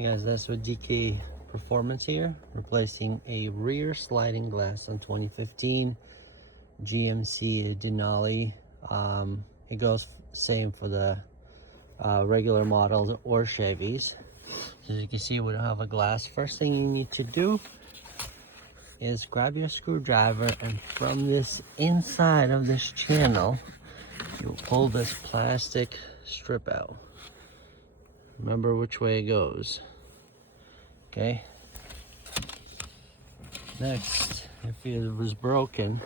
Hey guys, that's with DK Performance here, replacing a rear sliding glass on 2015 GMC Denali. It goes same for the regular models or Chevys. So as you can see, we don't have a glass. First thing you need to do is grab your screwdriver, and from this inside of this channel, you'll pull this plastic strip out. Remember which way it goes. Okay. Next, if it was broken,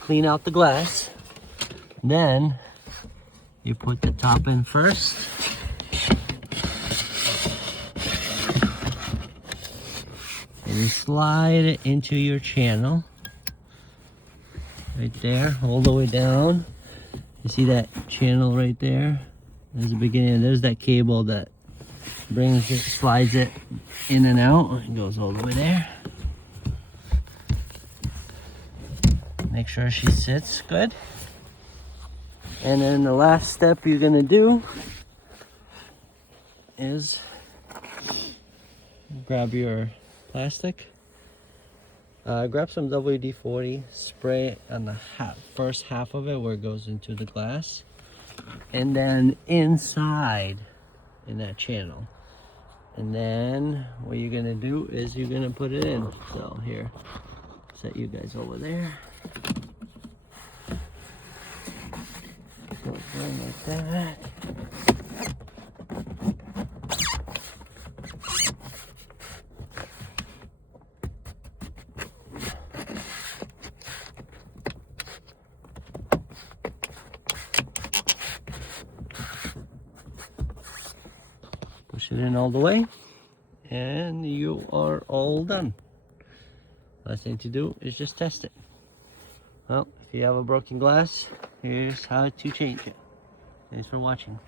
clean out the glass. Then you put the top in first. And you slide it into your channel. Right there, all the way down. You see that channel right there? There's the beginning, there's that cable that brings it, slides it in and out. It goes all the way there. Make sure she sits good. And then the last step you're gonna do is grab your plastic, grab some WD-40, spray it on the first half of it where it goes into the glass, and then inside in that channel. And then what you're gonna do is you're gonna put it in. So here, set you guys over there. Goes in like that. Push it in all the way, and you are all done. Last thing to do is just test it. Well, if you have a broken glass, here's how to change it. Thanks for watching.